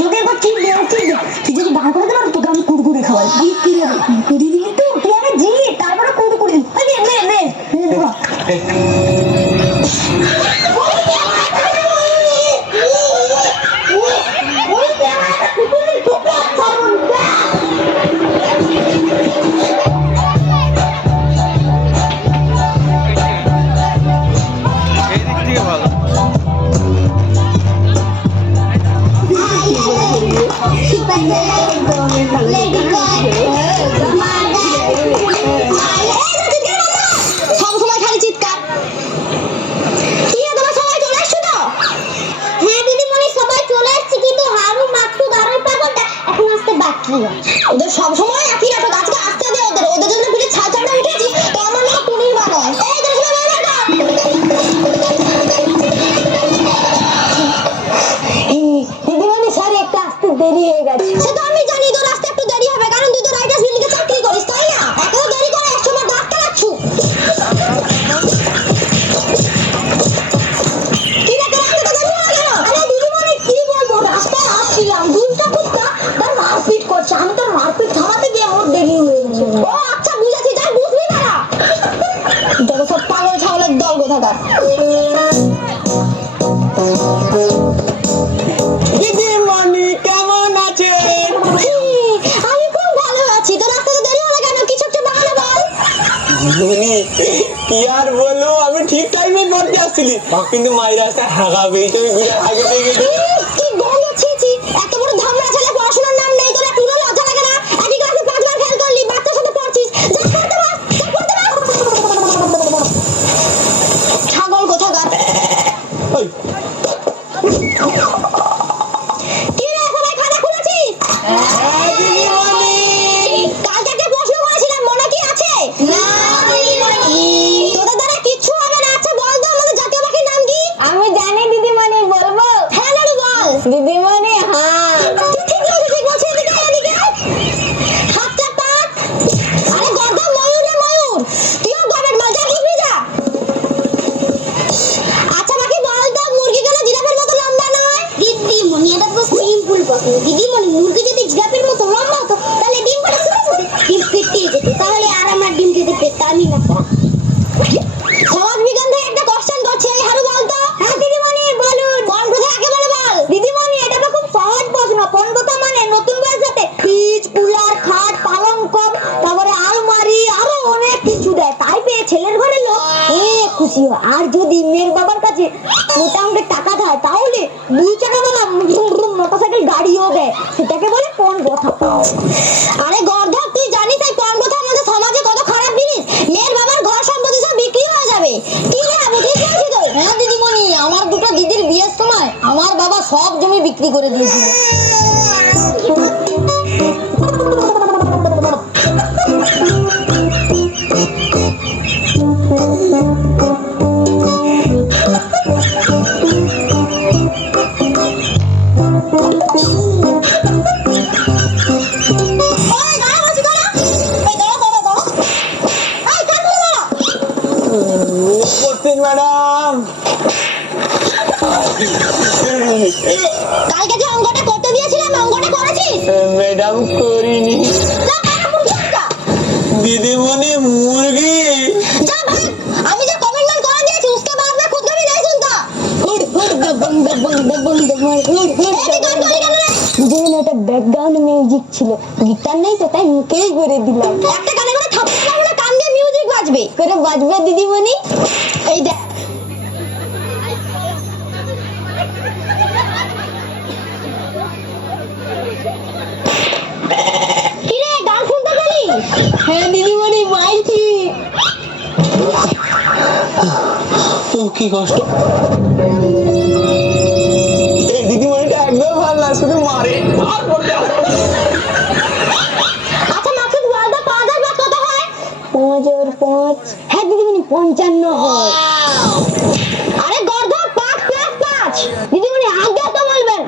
যদি একবার চিপ দে তুই যদি বার করে দেবার তোকে আমি কুড়কুড়ে খাওয়াই দিদি তো তুই আগে জি তারপরে কুড়কুড়ে নে ওদের সব সময় একই নাটক, আজকে আসতে দে ওদের জন্য ফিরে ছাড়া উঠেছি তো আমার নাম পনির বানায়। এই দিদিমণি সরি একটা আসতে দেরি হয়ে গেছে। সে তো আমি জানি তোর আসতে একটু দেরি হবে, কারণ তুই তো রাইটার্স বিল্ডিং এ চাকরি করিস তাই না? এত দেরি করে এক সময় দাঁত কালাচ্ছু ঠিক আছে রাস্তা তো দেরি হয়ে গেল। আরে দিদিমণি কি বলবো, রাস্তায় আসছিলাম দুইটা কুত্তা তার মারপিট করছে, আমি তো মারপিট থামাতে গিয়ে মোর দেরি হয়ে গেছে। ও আচ্ছা বুঝেছি, যাই বুঝবি না দেখো সব পাগল ছাগলের দল কোথাকার। দিদিমণি কেমন আছেন? আমি খুব ভালো আছি। তোর আসতে তো দেরি হলো কেন? কিছু একটা বাহানা বল। দিদিমণি কি আর বলবো, আমি ঠিক টাইমে পড়তে আসছিলি কিন্তু মাই রাস্তায় হাগা পেয়েছে, আমি ঘুরে আগে থেকে কি গন্ধ, ছি ছি, এত বড় ধামড়া ছেলে পড়াশোনার নাম নেই, তোর একটু লজ্জা লাগে না? একই ক্লাসে 5 বার ফেল করলি, বাচ্চার সাথে পড়ছিস, যা পড়তে বস, যা পড়তে বস। ছাগল কোথাকার। কি রে সবাই খাতা খুলেছিস? দিদিমণি কালকে একটা প্রশ্ন করেছিলাম, মনে কি আছে? না দিদিমণি। তোদের দ্বারা কিচ্ছু হবে না। আচ্ছা বল তো আমাদের জাতীয় পাখির নাম কি? আমি জানি দিদিমণি, বলবো? হ্যাঁ নাড়ু বল। দিদিমণি হাঁ। তুই ঠিক বলছিস, এদিকে হাতটা পাক। আরে গর্দভ ময়ূর রে ময়ূর, তুইও গবেট মাল, যা বুঝবি যা। আচ্ছা বাকি বল তো, মুরগি কেন জিরাফের মতো লম্বা নয়? দিদিমণি এটা তো সিম্পল প্রশ্ন। দিদিমণি মুরগি যদি জিরাফের মতো লম্বা হতো তাহলে ডিম পাড়া শুরু হতো, ডিম পেটে যেত, তাহলে আর আমার ডিম খেতে পেতামই না। সমাজ বিজ্ঞান থেকে একটা কোশ্চেন করছি, এই হারু বল তো। হ্যাঁ দিদিমণি বলুন। কোন কথা একেবারে বল। দিদিমণি এটা তো খুব সহজ প্রশ্ন। কোন কথা মানে নতুন বইয়ের সাথে ফ্রিজ, কুলার, খাট, পালঙ্ক, তারপরে আলমারি আরো অনেক কিছু দেয়, তাই পেয়ে ছেলের ঘরের লোক অনেক খুশি হয়। আর যদি মেয়ের বাবার কাছে মোটামুটি টাকা থাকে তাহলে 2 চাকাওয়ালা মোটরসাইকেল গাড়িও দেয়, সেটাকে বলে পণ কথা। আরে গর্ধব তুই জানিস এই পণ কথা আমাদের সমাজে কত খারাপ জিনিস? মেয়ের বাবার ঘর সম্পত্তি সব বিক্রি হয়ে যাবে। কি রে আমি ঠিক বলছি তো? হ্যাঁ দিদিমণি, আমার দুটো দিদির বিয়ের সময় আমার বাবা সব জমি বিক্রি করে দিয়েছিল। ম্যাডাম কালকে যে অঙ্কটা করতে দিয়েছিলাম অঙ্কটা করেছিস? ম্যাডাম করিনি। দিদিমণি মুরগি আমি যে কমিটমেন্ট করে দিয়েছি उसके बाद में खुद कभी नहीं सुनता। যেন এটা ব্যাকগ্রাউন্ড মিউজিক ছিল, গিটার নেই তো তাই মুখেই করে দিলাম। একটা গানে করে থাপড়া মারলে কান দিয়ে মিউজিক বাজবে করে বাজবে দিদিমণি। এই দেখ কি রে গান শুনতে পেলি? হ্যাঁ দিদিমণি পাইছি। কি কষ্ট। এই দিদিমণিটা একদম ভালো না, শুধু মারে। আচ্ছা মাসুদ বল তো 5 আর 5 কত হয়? 5 আর 5 হ্যাঁ দিদিমণি 55 হয়। আরে গর্ধব 5 + 5 দিদিমণি আগে তো বলবেন।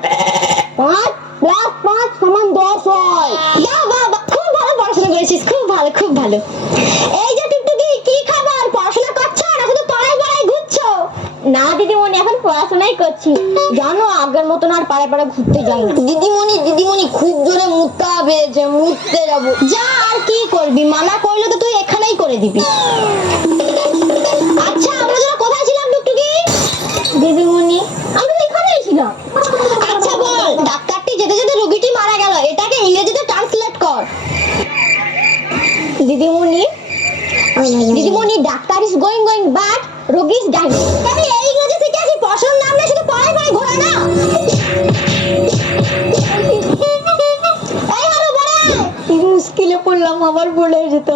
5 + 5 = 10 হয়। বাহ বাহ বাহ, খুব ভালো পড়াশোনা করেছিস, খুব ভালো খুব ভালো। এই যে টুকটুকি কি খবর, পড়াশোনা করছো না শুধু পড়াই ঘুরছো? না দিদিমণি এখন পড়াশোনাই করছি। জানো আগের মতন আর পাড়ে পাড়ে ঘুরতে যাই না। দিদিমণি খুব জোরে মুতা পেয়েছে, মুততে যাবো। যা আর কি করবি, মানা করলে তো তুই এখানেই করে দিবি। আচ্ছা আমরা যারা কোথায় ছিলাম টুকটুকি? দিদিমণি আমরা তো এখানেই ছিলাম। আচ্ছা বল, ডাক্তারটি যেতে যেতে রোগীটি মারা গেল, এটাকে ইংরেজিতে ট্রান্সলেট কর। দিদিমণি ডাক্তার ইজ গোয়িং বাট রোগী ইজ ডাইং। আমি এই ইংরেজি থেকে আসি, পড়াশোনার নাম নিয়ে শুধু পড়াই ঘোরা না। এই হারু বড় মুশকিলে পড়লাম, আবার বলে যেত।